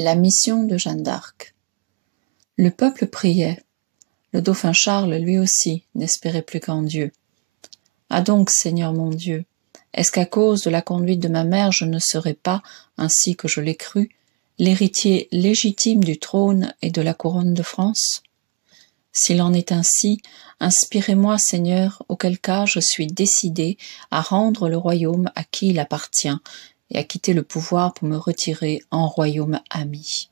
La mission de Jeanne d'Arc. Le peuple priait. Le dauphin Charles, lui aussi, n'espérait plus qu'en Dieu. Ah donc, Seigneur mon Dieu, est-ce qu'à cause de la conduite de ma mère, je ne serai pas, ainsi que je l'ai cru, l'héritier légitime du trône et de la couronne de France? S'il en est ainsi, inspirez-moi, Seigneur, auquel cas je suis décidé à rendre le royaume à qui il appartient et à quitter le pouvoir pour me retirer en royaume ami.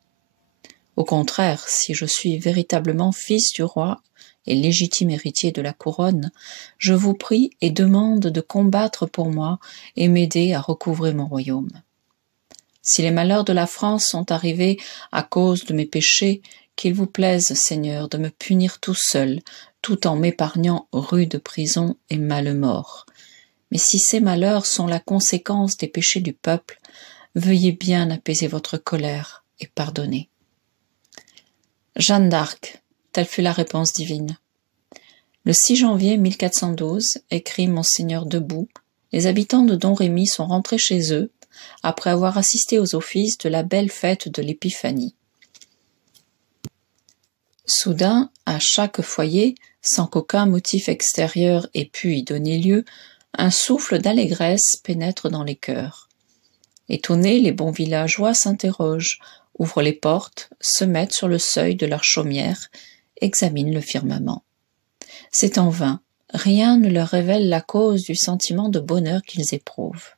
Au contraire, si je suis véritablement fils du roi et légitime héritier de la couronne, je vous prie et demande de combattre pour moi et m'aider à recouvrer mon royaume. Si les malheurs de la France sont arrivés à cause de mes péchés, qu'il vous plaise, Seigneur, de me punir tout seul, tout en m'épargnant rude prison et male-mort. Mais si ces malheurs sont la conséquence des péchés du peuple, veuillez bien apaiser votre colère et pardonner. Jeanne d'Arc, telle fut la réponse divine. Le 6 janvier 1412, écrit Monseigneur Debout, les habitants de Domrémy sont rentrés chez eux après avoir assisté aux offices de la belle fête de l'Épiphanie. Soudain, à chaque foyer, sans qu'aucun motif extérieur ait pu y donner lieu, un souffle d'allégresse pénètre dans les cœurs. Étonnés, les bons villageois s'interrogent, ouvrent les portes, se mettent sur le seuil de leur chaumière, examinent le firmament. C'est en vain, rien ne leur révèle la cause du sentiment de bonheur qu'ils éprouvent.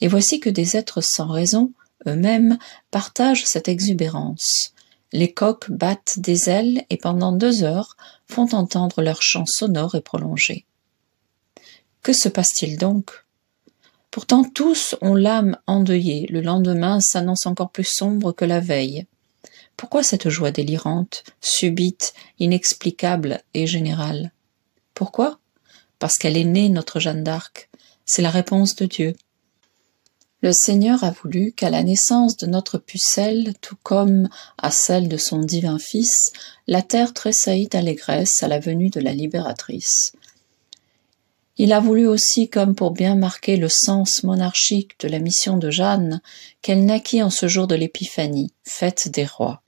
Et voici que des êtres sans raison, eux-mêmes, partagent cette exubérance. Les coqs battent des ailes et pendant 2 heures font entendre leur chant sonore et prolongé. Que se passe-t-il donc ? Pourtant tous ont l'âme endeuillée, le lendemain s'annonce encore plus sombre que la veille. Pourquoi cette joie délirante, subite, inexplicable et générale? Pourquoi? Parce qu'elle est née, notre Jeanne d'Arc. C'est la réponse de Dieu. Le Seigneur a voulu qu'à la naissance de notre pucelle, tout comme à celle de son divin Fils, la terre tressaillît d'allégresse à la venue de la libératrice. Il a voulu aussi, comme pour bien marquer le sens monarchique de la mission de Jeanne, qu'elle naquit en ce jour de l'Épiphanie, fête des rois.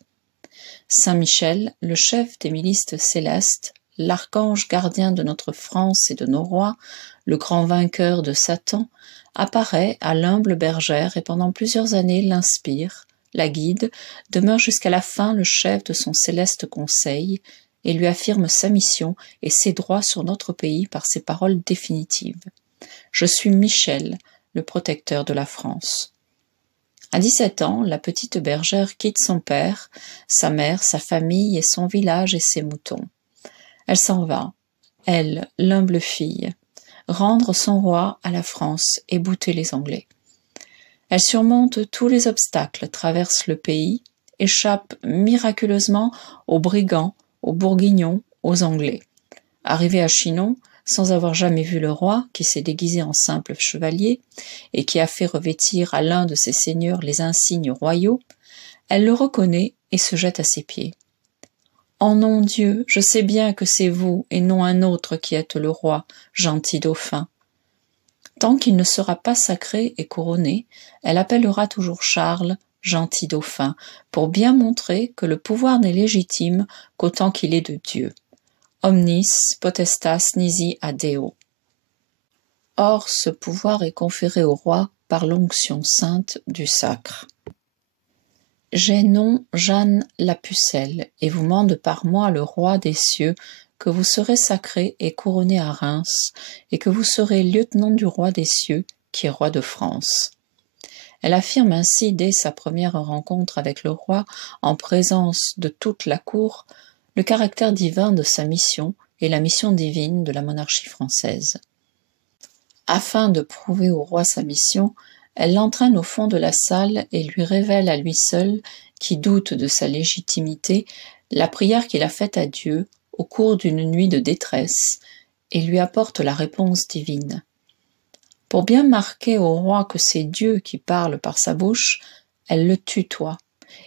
Saint Michel, le chef des milices célestes, l'archange gardien de notre France et de nos rois, le grand vainqueur de Satan, apparaît à l'humble bergère et pendant plusieurs années l'inspire, la guide, demeure jusqu'à la fin le chef de son céleste conseil, et lui affirme sa mission et ses droits sur notre pays par ces paroles définitives. Je suis Michel, le protecteur de la France. À 17 ans, la petite bergère quitte son père, sa mère, sa famille et son village et ses moutons. Elle s'en va, elle, l'humble fille, rendre son roi à la France et bouter les Anglais. Elle surmonte tous les obstacles, traverse le pays, échappe miraculeusement aux brigands, aux Bourguignons, aux Anglais. Arrivée à Chinon, sans avoir jamais vu le roi, qui s'est déguisé en simple chevalier, et qui a fait revêtir à l'un de ses seigneurs les insignes royaux, elle le reconnaît et se jette à ses pieds. « En nom Dieu, je sais bien que c'est vous, et non un autre, qui êtes le roi, gentil dauphin. » Tant qu'il ne sera pas sacré et couronné, elle appellera toujours Charles, gentil dauphin, pour bien montrer que le pouvoir n'est légitime qu'autant qu'il est de Dieu. Omnis potestas nisi ad Deo. Or, ce pouvoir est conféré au roi par l'onction sainte du sacre. J'ai nom Jeanne la Pucelle, et vous mande par moi le roi des cieux, que vous serez sacré et couronné à Reims, et que vous serez lieutenant du roi des cieux, qui est roi de France. Elle affirme ainsi dès sa première rencontre avec le roi, en présence de toute la cour, le caractère divin de sa mission et la mission divine de la monarchie française. Afin de prouver au roi sa mission, elle l'entraîne au fond de la salle et lui révèle à lui seul, qui doute de sa légitimité, la prière qu'il a faite à Dieu au cours d'une nuit de détresse, et lui apporte la réponse divine. Pour bien marquer au roi que c'est Dieu qui parle par sa bouche, elle le tutoie.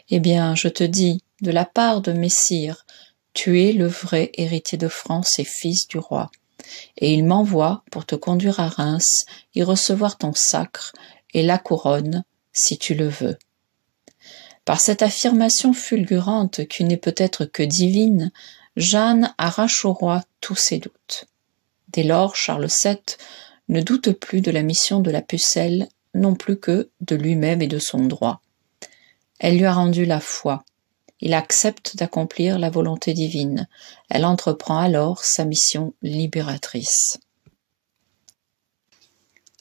Eh bien, je te dis, de la part de Messire, tu es le vrai héritier de France et fils du roi. Et il m'envoie pour te conduire à Reims, y recevoir ton sacre et la couronne, si tu le veux. Par cette affirmation fulgurante qui n'est peut-être que divine, Jeanne arrache au roi tous ses doutes. Dès lors, Charles VII ne doute plus de la mission de la Pucelle, non plus que de lui-même et de son droit. Elle lui a rendu la foi. Il accepte d'accomplir la volonté divine. Elle entreprend alors sa mission libératrice.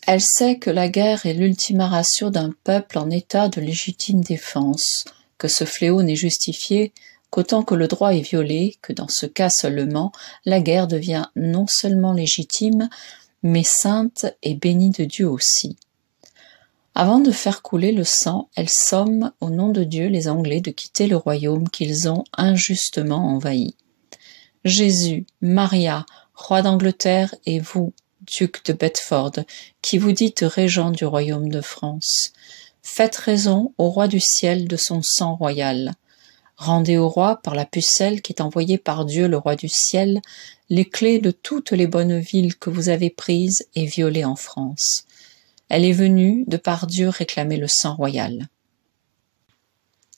Elle sait que la guerre est l'ultima ratio d'un peuple en état de légitime défense, que ce fléau n'est justifié qu'autant que le droit est violé, que dans ce cas seulement, la guerre devient non seulement légitime, mais sainte et bénie de Dieu aussi. Avant de faire couler le sang, elle somme, au nom de Dieu, les Anglais de quitter le royaume qu'ils ont injustement envahi. Jésus, Maria, roi d'Angleterre, et vous, duc de Bedford, qui vous dites régent du royaume de France, faites raison au roi du ciel de son sang royal. Rendez au roi, par la Pucelle qui est envoyée par Dieu le roi du ciel, les clés de toutes les bonnes villes que vous avez prises et violées en France. Elle est venue, de par Dieu, réclamer le sang royal.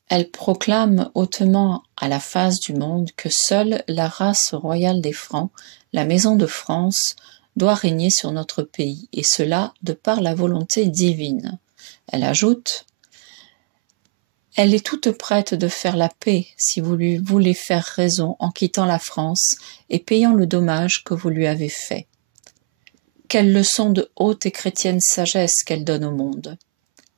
Elle proclame hautement à la face du monde que seule la race royale des Francs, la maison de France, doit régner sur notre pays, et cela de par la volonté divine. Elle ajoute « Elle est toute prête de faire la paix si vous lui voulez faire raison en quittant la France et payant le dommage que vous lui avez fait. » Quelle leçon de haute et chrétienne sagesse qu'elle donne au monde.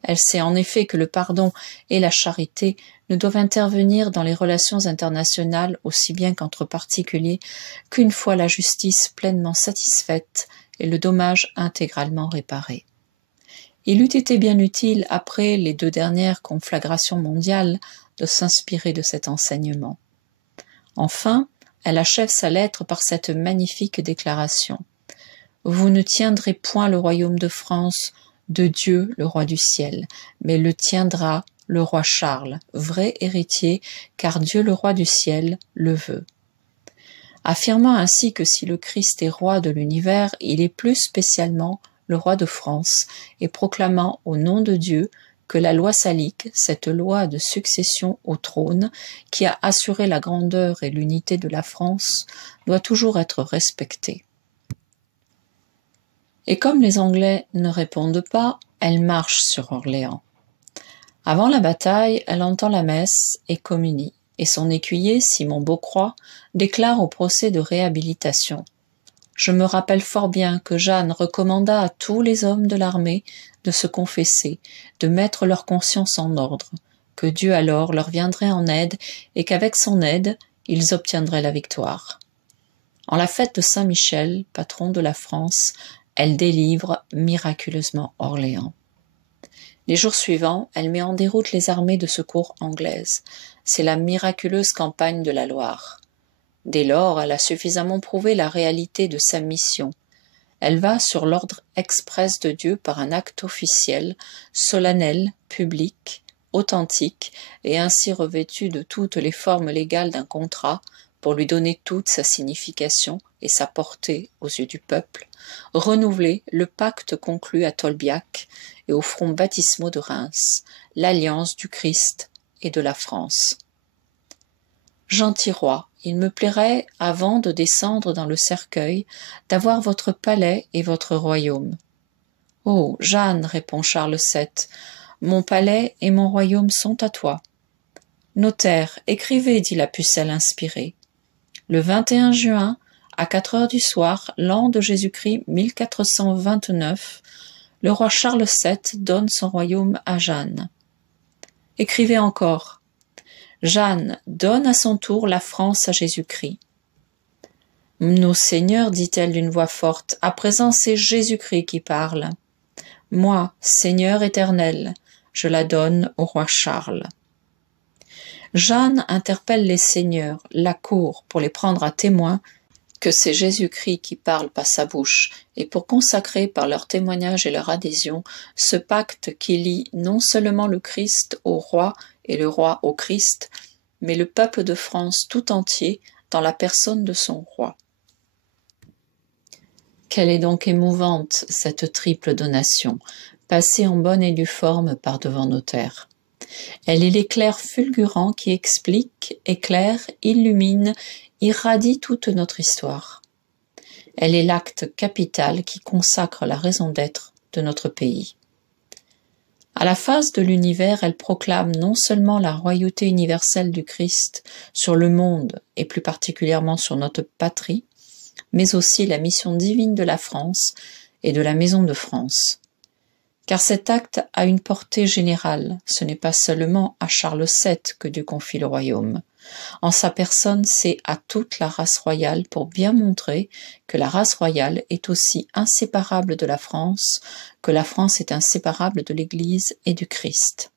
Elle sait en effet que le pardon et la charité ne doivent intervenir dans les relations internationales aussi bien qu'entre particuliers qu'une fois la justice pleinement satisfaite et le dommage intégralement réparé. Il eût été bien utile, après les 2 dernières conflagrations mondiales, de s'inspirer de cet enseignement. Enfin, elle achève sa lettre par cette magnifique déclaration. « Vous ne tiendrez point le royaume de France de Dieu, le roi du ciel, mais le tiendra le roi Charles, vrai héritier, car Dieu, le roi du ciel, le veut. » Affirmant ainsi que si le Christ est roi de l'univers, il est plus spécialement le roi de France, et proclamant au nom de Dieu que la loi salique, cette loi de succession au trône, qui a assuré la grandeur et l'unité de la France, doit toujours être respectée. Et comme les Anglais ne répondent pas, elle marche sur Orléans. Avant la bataille, elle entend la messe et communie, et son écuyer, Simon Beaucroix, déclare au procès de réhabilitation. Je me rappelle fort bien que Jeanne recommanda à tous les hommes de l'armée de se confesser, de mettre leur conscience en ordre, que Dieu alors leur viendrait en aide et qu'avec son aide, ils obtiendraient la victoire. En la fête de Saint-Michel, patron de la France, elle délivre miraculeusement Orléans. Les jours suivants, elle met en déroute les armées de secours anglaises. C'est la miraculeuse campagne de la Loire. Dès lors, elle a suffisamment prouvé la réalité de sa mission. Elle va sur l'ordre express de Dieu par un acte officiel, solennel, public, authentique, et ainsi revêtu de toutes les formes légales d'un contrat, pour lui donner toute sa signification et sa portée aux yeux du peuple, renouveler le pacte conclu à Tolbiac et au front baptismaux de Reims, l'alliance du Christ et de la France. Gentil roi, il me plairait, avant de descendre dans le cercueil, d'avoir votre palais et votre royaume. « Oh, Jeanne, répond Charles VII, mon palais et mon royaume sont à toi. »« Notaire, écrivez, dit la Pucelle inspirée. Le 21 juin, à 4 heures du soir, l'an de Jésus-Christ 1429, le roi Charles VII donne son royaume à Jeanne. Écrivez encore. Jeanne donne à son tour la France à Jésus-Christ. Nos seigneurs, dit-elle d'une voix forte, à présent c'est Jésus-Christ qui parle. Moi, Seigneur éternel, je la donne au roi Charles. Jeanne interpelle les seigneurs, la cour, pour les prendre à témoin que c'est Jésus-Christ qui parle par sa bouche, et pour consacrer par leur témoignage et leur adhésion ce pacte qui lie non seulement le Christ au roi et le roi au Christ, mais le peuple de France tout entier dans la personne de son roi. Quelle est donc émouvante cette triple donation, passée en bonne et due forme par devant notaire. Elle est l'éclair fulgurant qui explique, éclaire, illumine, irradie toute notre histoire. Elle est l'acte capital qui consacre la raison d'être de notre pays. À la face de l'univers, elle proclame non seulement la royauté universelle du Christ sur le monde et plus particulièrement sur notre patrie, mais aussi la mission divine de la France et de la Maison de France. Car cet acte a une portée générale, ce n'est pas seulement à Charles VII que Dieu confie le royaume. En sa personne, c'est à toute la race royale pour bien montrer que la race royale est aussi inséparable de la France, que la France est inséparable de l'Église et du Christ.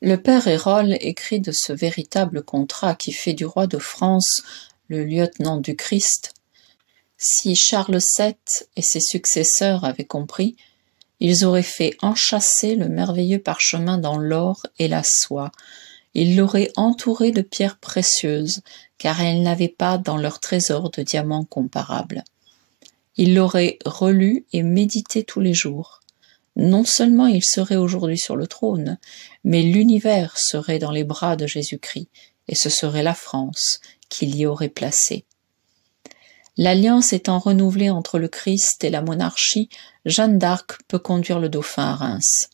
Le père Hérole écrit de ce véritable contrat qui fait du roi de France le lieutenant du Christ. Si Charles VII et ses successeurs avaient compris, ils auraient fait enchâsser le merveilleux parchemin dans l'or et la soie. Ils l'auraient entouré de pierres précieuses, car elles n'avaient pas dans leur trésor de diamants comparables. Ils l'auraient relu et médité tous les jours. Non seulement il serait aujourd'hui sur le trône, mais l'univers serait dans les bras de Jésus-Christ, et ce serait la France qu'il y aurait placée. L'alliance étant renouvelée entre le Christ et la monarchie, Jeanne d'Arc peut conduire le dauphin à Reims.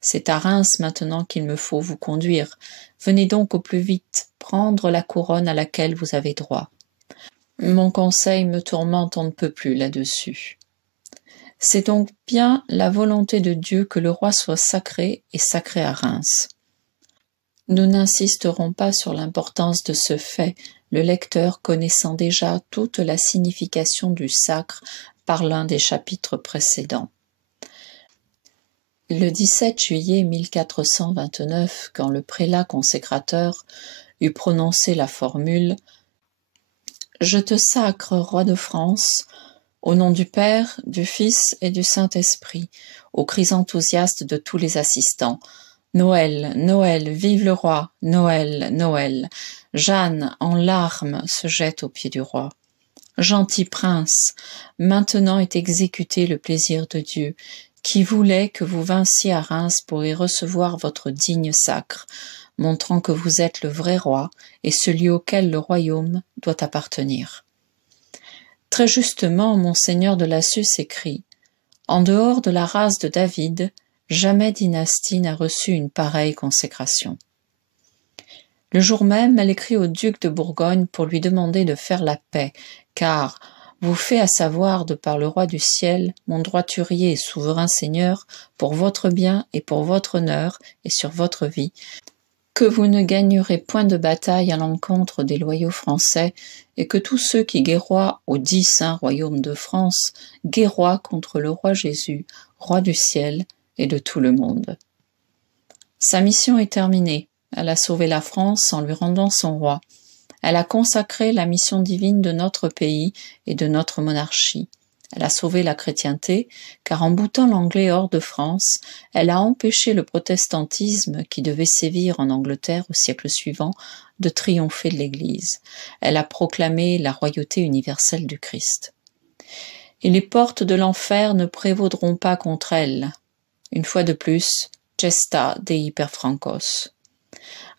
C'est à Reims maintenant qu'il me faut vous conduire. Venez donc au plus vite prendre la couronne à laquelle vous avez droit. Mon conseil me tourmente on ne peut plus là-dessus. C'est donc bien la volonté de Dieu que le roi soit sacré et sacré à Reims. Nous n'insisterons pas sur l'importance de ce fait, le lecteur connaissant déjà toute la signification du sacre par l'un des chapitres précédents. Le 17 juillet 1429, quand le prélat consécrateur eut prononcé la formule « Je te sacre, roi de France », au nom du Père, du Fils et du Saint-Esprit, aux cris enthousiastes de tous les assistants. Noël, Noël, vive le roi, Noël, Noël. Jeanne, en larmes, se jette aux pieds du roi. Gentil prince, maintenant est exécuté le plaisir de Dieu, qui voulait que vous vinssiez à Reims pour y recevoir votre digne sacre, montrant que vous êtes le vrai roi et celui auquel le royaume doit appartenir. Très justement, Monseigneur de Lassus écrit « En dehors de la race de David, jamais dynastie n'a reçu une pareille consécration. » Le jour même, elle écrit au duc de Bourgogne pour lui demander de faire la paix, car « vous fait à savoir de par le roi du ciel, mon droiturier et souverain seigneur, pour votre bien et pour votre honneur et sur votre vie, que vous ne gagnerez point de bataille à l'encontre des loyaux français, et que tous ceux qui guerroient au dit saint royaume de France guerroient contre le roi Jésus, roi du ciel et de tout le monde. » Sa mission est terminée. Elle a sauvé la France en lui rendant son roi. Elle a consacré la mission divine de notre pays et de notre monarchie. Elle a sauvé la chrétienté, car en boutant l'anglais hors de France, elle a empêché le protestantisme, qui devait sévir en Angleterre au siècle suivant, de triompher de l'Église. Elle a proclamé la royauté universelle du Christ. Et les portes de l'enfer ne prévaudront pas contre elle. Une fois de plus, Gesta Dei per Francos.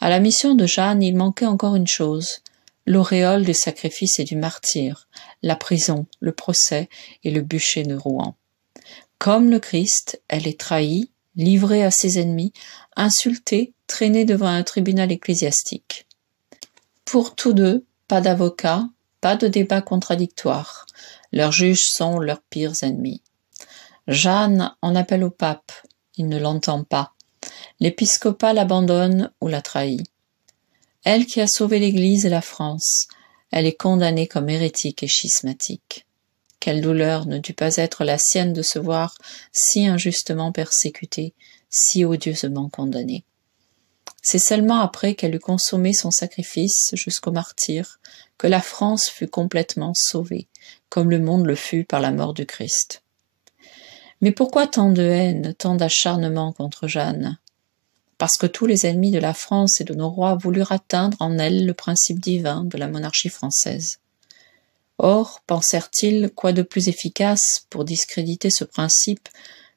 À la mission de Jeanne, il manquait encore une chose, l'auréole du sacrifice et du martyre, la prison, le procès et le bûcher de Rouen. Comme le Christ, elle est trahie, livrée à ses ennemis, insultée, traînée devant un tribunal ecclésiastique. Pour tous deux, pas d'avocat, pas de débat contradictoire. Leurs juges sont leurs pires ennemis. Jeanne en appelle au pape. Il ne l'entend pas. L'épiscopat l'abandonne ou la trahit. Elle qui a sauvé l'Église et la France, elle est condamnée comme hérétique et schismatique. Quelle douleur ne dut pas être la sienne de se voir si injustement persécutée, si odieusement condamnée. C'est seulement après qu'elle eut consommé son sacrifice jusqu'au martyre que la France fut complètement sauvée, comme le monde le fut par la mort du Christ. Mais pourquoi tant de haine, tant d'acharnement contre Jeanne ? Parce que tous les ennemis de la France et de nos rois voulurent atteindre en elle le principe divin de la monarchie française. Or, pensèrent-ils, quoi de plus efficace pour discréditer ce principe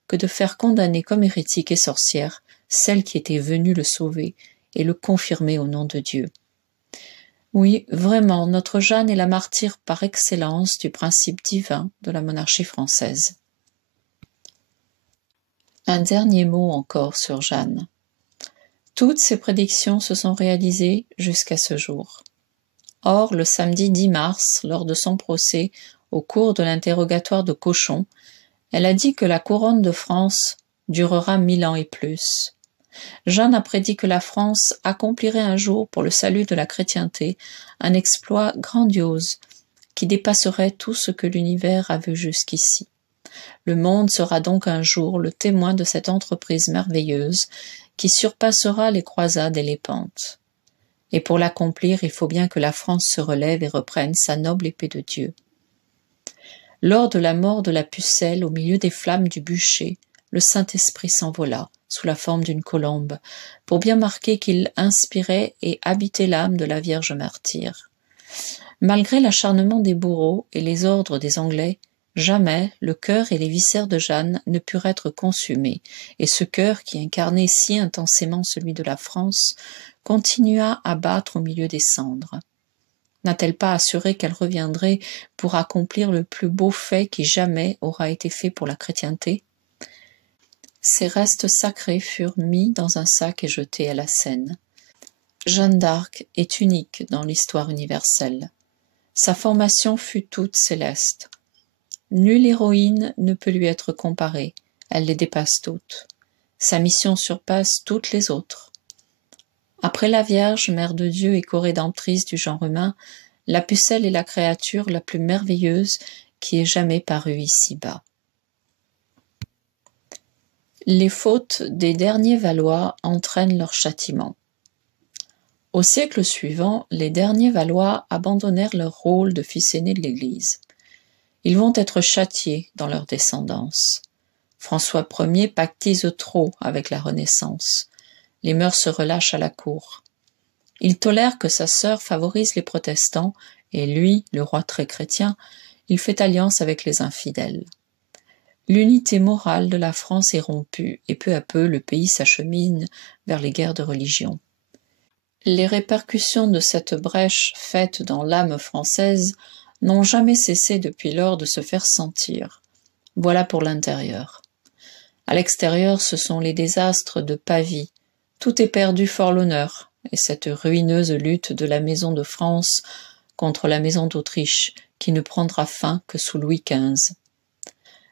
que de faire condamner comme hérétique et sorcière celle qui était venue le sauver et le confirmer au nom de Dieu. Oui, vraiment, notre Jeanne est la martyre par excellence du principe divin de la monarchie française. Un dernier mot encore sur Jeanne. Toutes ses prédictions se sont réalisées jusqu'à ce jour. Or, le samedi 10 mars, lors de son procès, au cours de l'interrogatoire de Cauchon, elle a dit que la couronne de France durera 1000 ans et plus. Jeanne a prédit que la France accomplirait un jour pour le salut de la chrétienté un exploit grandiose qui dépasserait tout ce que l'univers a vu jusqu'ici. Le monde sera donc un jour le témoin de cette entreprise merveilleuse qui surpassera les croisades et les pentes. Et pour l'accomplir, il faut bien que la France se relève et reprenne sa noble épée de Dieu. Lors de la mort de la pucelle, au milieu des flammes du bûcher, le Saint-Esprit s'envola, sous la forme d'une colombe, pour bien marquer qu'il inspirait et habitait l'âme de la Vierge martyre. Malgré l'acharnement des bourreaux et les ordres des Anglais, jamais le cœur et les viscères de Jeanne ne purent être consumés, et ce cœur qui incarnait si intensément celui de la France continua à battre au milieu des cendres. N'a-t-elle pas assuré qu'elle reviendrait pour accomplir le plus beau fait qui jamais aura été fait pour la chrétienté? Ses restes sacrés furent mis dans un sac et jetés à la Seine. Jeanne d'Arc est unique dans l'histoire universelle. Sa formation fut toute céleste. Nulle héroïne ne peut lui être comparée, elle les dépasse toutes. Sa mission surpasse toutes les autres. Après la Vierge, Mère de Dieu et corédemptrice du genre humain, la pucelle est la créature la plus merveilleuse qui ait jamais paru ici-bas. Les fautes des derniers Valois entraînent leur châtiment. Au siècle suivant, les derniers Valois abandonnèrent leur rôle de fils aînés de l'Église. Ils vont être châtiés dans leur descendance. François Ier pactise trop avec la Renaissance. Les mœurs se relâchent à la cour. Il tolère que sa sœur favorise les protestants, et lui, le roi très chrétien, il fait alliance avec les infidèles. L'unité morale de la France est rompue, et peu à peu le pays s'achemine vers les guerres de religion. Les répercussions de cette brèche faite dans l'âme française n'ont jamais cessé depuis lors de se faire sentir. Voilà pour l'intérieur. À l'extérieur, ce sont les désastres de Pavie. Tout est perdu fort l'honneur, et cette ruineuse lutte de la maison de France contre la maison d'Autriche, qui ne prendra fin que sous Louis XV.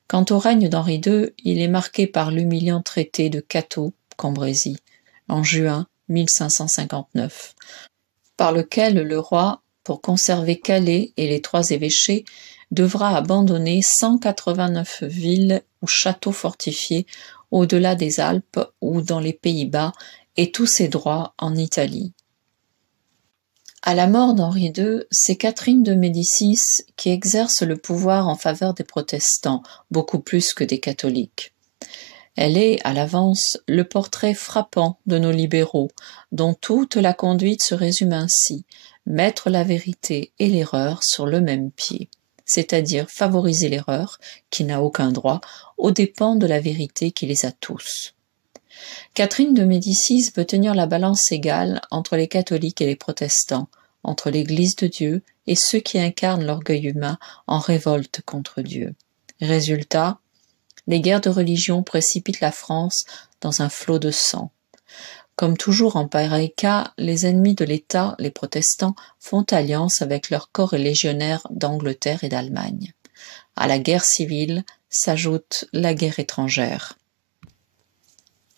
Quant au règne d'Henri II, il est marqué par l'humiliant traité de Cateau-Cambrésis, en juin 1559, par lequel le roi, pour conserver Calais et les 3 évêchés, devra abandonner 189 villes ou châteaux fortifiés au-delà des Alpes ou dans les Pays-Bas et tous ses droits en Italie. À la mort d'Henri II, c'est Catherine de Médicis qui exerce le pouvoir en faveur des protestants, beaucoup plus que des catholiques. Elle est, à l'avance, le portrait frappant de nos libéraux, dont toute la conduite se résume ainsi: mettre la vérité et l'erreur sur le même pied, c'est-à-dire favoriser l'erreur, qui n'a aucun droit, aux dépens de la vérité qui les a tous. Catherine de Médicis veut tenir la balance égale entre les catholiques et les protestants, entre l'Église de Dieu et ceux qui incarnent l'orgueil humain en révolte contre Dieu. Résultat, les guerres de religion précipitent la France dans un flot de sang. Comme toujours en pareil cas, les ennemis de l'État, les protestants, font alliance avec leurs corps légionnaires d'Angleterre et d'Allemagne. À la guerre civile s'ajoute la guerre étrangère.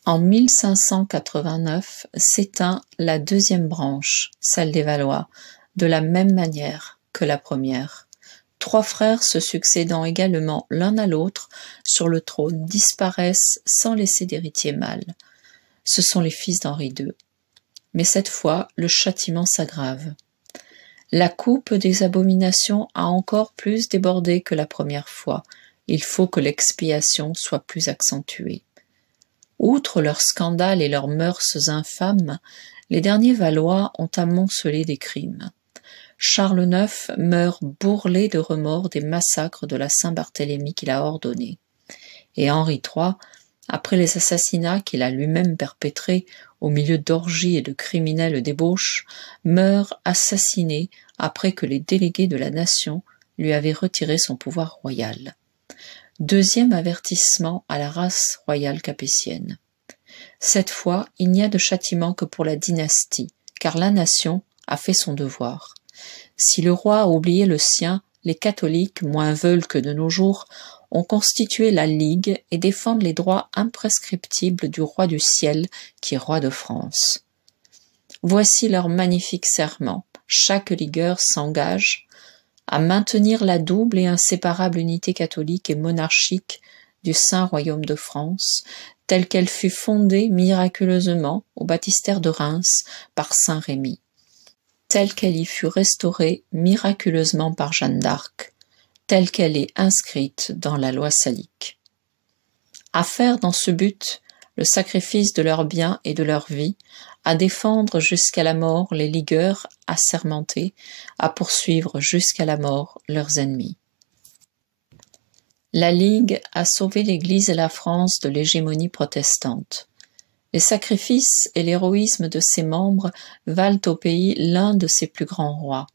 En 1589 s'éteint la 2e branche, celle des Valois, de la même manière que la première. 3 frères se succédant également l'un à l'autre sur le trône disparaissent sans laisser d'héritier mâle. Ce sont les fils d'Henri II. Mais cette fois, le châtiment s'aggrave. La coupe des abominations a encore plus débordé que la première fois. Il faut que l'expiation soit plus accentuée. Outre leurs scandales et leurs mœurs infâmes, les derniers Valois ont amoncelé des crimes. Charles IX meurt bourrelé de remords des massacres de la Saint-Barthélemy qu'il a ordonnés. Et Henri III après les assassinats qu'il a lui-même perpétrés au milieu d'orgies et de criminels débauches, meurt assassiné après que les délégués de la nation lui avaient retiré son pouvoir royal. Deuxième avertissement à la race royale capétienne. Cette fois, il n'y a de châtiment que pour la dynastie, car la nation a fait son devoir. Si le roi a oublié le sien, les catholiques, moins veules que de nos jours, ont constitué la Ligue et défendent les droits imprescriptibles du roi du ciel qui est roi de France. Voici leur magnifique serment. Chaque ligueur s'engage à maintenir la double et inséparable unité catholique et monarchique du Saint Royaume de France, telle qu'elle fut fondée miraculeusement au baptistère de Reims par saint Rémy, telle qu'elle y fut restaurée miraculeusement par Jeanne d'Arc, telle qu'elle est inscrite dans la loi salique. À faire dans ce but le sacrifice de leurs biens et de leur vie, à défendre jusqu'à la mort les ligueurs assermentés, à poursuivre jusqu'à la mort leurs ennemis. La Ligue a sauvé l'Église et la France de l'hégémonie protestante. Les sacrifices et l'héroïsme de ses membres valent au pays l'un de ses plus grands rois.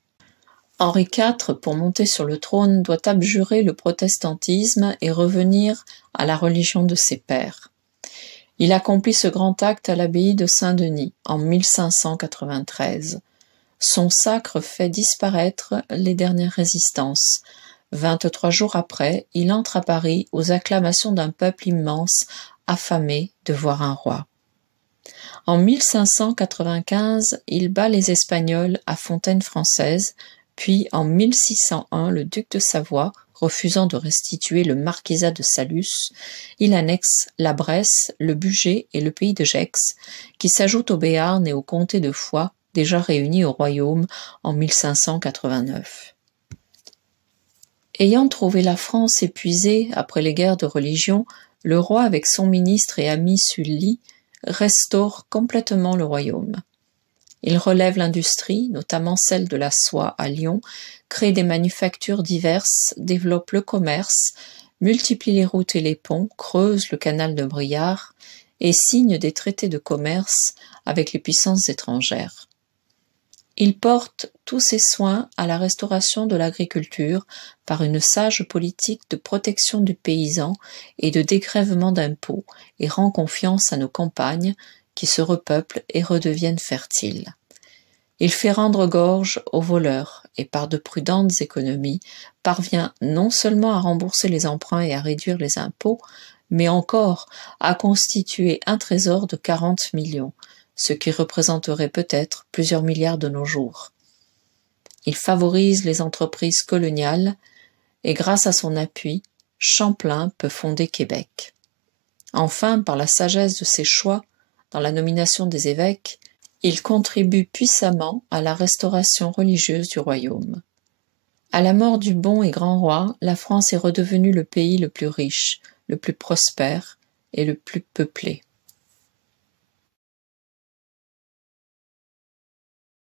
Henri IV, pour monter sur le trône, doit abjurer le protestantisme et revenir à la religion de ses pères. Il accomplit ce grand acte à l'abbaye de Saint-Denis en 1593. Son sacre fait disparaître les dernières résistances. 23 jours après, il entre à Paris aux acclamations d'un peuple immense, affamé de voir un roi. En 1595, il bat les Espagnols à Fontaine-Française, puis en 1601, le duc de Savoie, refusant de restituer le marquisat de Salus, il annexe la Bresse, le Bugey et le pays de Gex, qui s'ajoutent au Béarn et au comté de Foix, déjà réunis au royaume en 1589. Ayant trouvé la France épuisée après les guerres de religion, le roi, avec son ministre et ami Sully, restaure complètement le royaume. Il relève l'industrie, notamment celle de la soie à Lyon, crée des manufactures diverses, développe le commerce, multiplie les routes et les ponts, creuse le canal de Briare et signe des traités de commerce avec les puissances étrangères. Il porte tous ses soins à la restauration de l'agriculture par une sage politique de protection du paysan et de dégrèvement d'impôts et rend confiance à nos campagnes qui se repeuplent et redeviennent fertiles. Il fait rendre gorge aux voleurs et par de prudentes économies parvient non seulement à rembourser les emprunts et à réduire les impôts, mais encore à constituer un trésor de 40 millions, ce qui représenterait peut-être plusieurs milliards de nos jours. Il favorise les entreprises coloniales et grâce à son appui, Champlain peut fonder Québec. Enfin, par la sagesse de ses choix dans la nomination des évêques, il contribue puissamment à la restauration religieuse du royaume. À la mort du bon et grand roi, la France est redevenue le pays le plus riche, le plus prospère et le plus peuplé.